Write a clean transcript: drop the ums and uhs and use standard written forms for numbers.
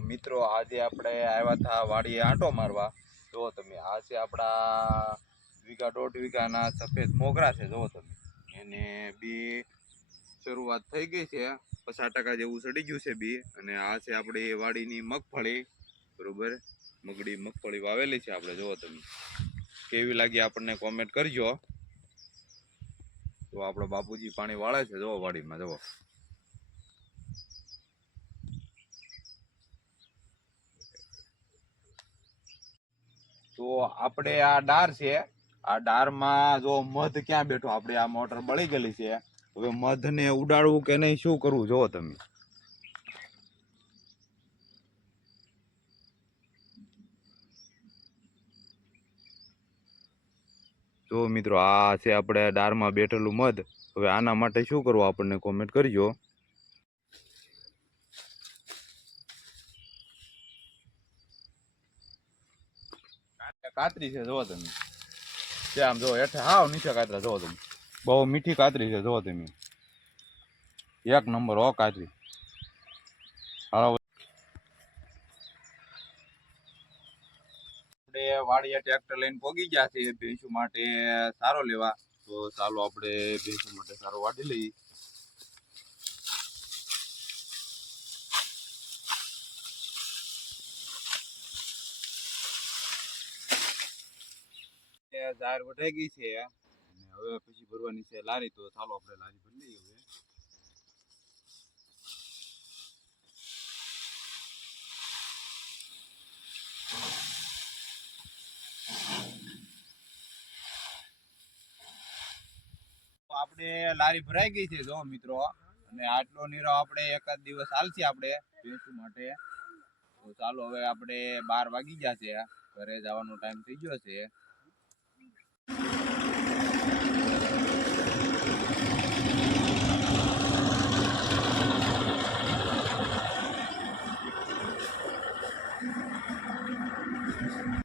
મિત્રો આજે આપણે આવ્યા હતા વાડીએ આંટો મારવા. જો તમે આ છે આપણા વીઘા 1.5 વીઘાના સફેદ મોગરા છે. જો તમે એને બી શરૂઆત થઈ ગઈ છે, 50% જેવું સડી ગયું છે બી. અને આ છે આપણી વાડીની મગફળી. બરોબર, મગફળી વાવેલી છે આપણે. જો તમે કેવી લાગી આપણને કોમેન્ટ કરજો. તો આપણો બાપુજી પાણી વાળે છે. જો વાડીમાં જો તો આપણે આ ડાર છે. આ ડારમાં જો મધ ક્યાં બેઠો, આપણે આ મોટર બળી ગયેલી છે. હવે મધ ને ઉડાડવું કે નહીં, શું કરવું જો તમે. જો મિત્રો આ છે આપણે ડારમાં બેઠેલું મધ. હવે આના માટે શું કરવું આપણને કોમેન્ટ કરજો. કાતરી છે જો તમે, આમ જો હેઠે હાવ નીચે કાતરા જો તમે. બહુ મીઠી કાતરી છે. જો તમે એક નંબર હો કાતરી. આપણે વાડીએ ટ્રેક્ટર લઈને પોગી ગયા છે ભેંસુ માટે સારો લેવા. તો ચાલો આપણે ભેંસુ માટે સારો વાઢી લઈએ. જાહેર વઢાઈ ગઈ છે અને હવે પછી ભરવાની છે લારી. તો ચાલો આપણે લારી ભરી લઈએ. હવે આપણે લારી ભરાઈ ગઈ છે જો મિત્રો. અને આટલો નીરો આપણે એકાદ દિવસ હાલશે આપણે ભેંસુ માટે. તો ચાલો હવે આપણે 12 વાગી ગયા છે, ઘરે જવાનો ટાઈમ થઈ ગયો છે.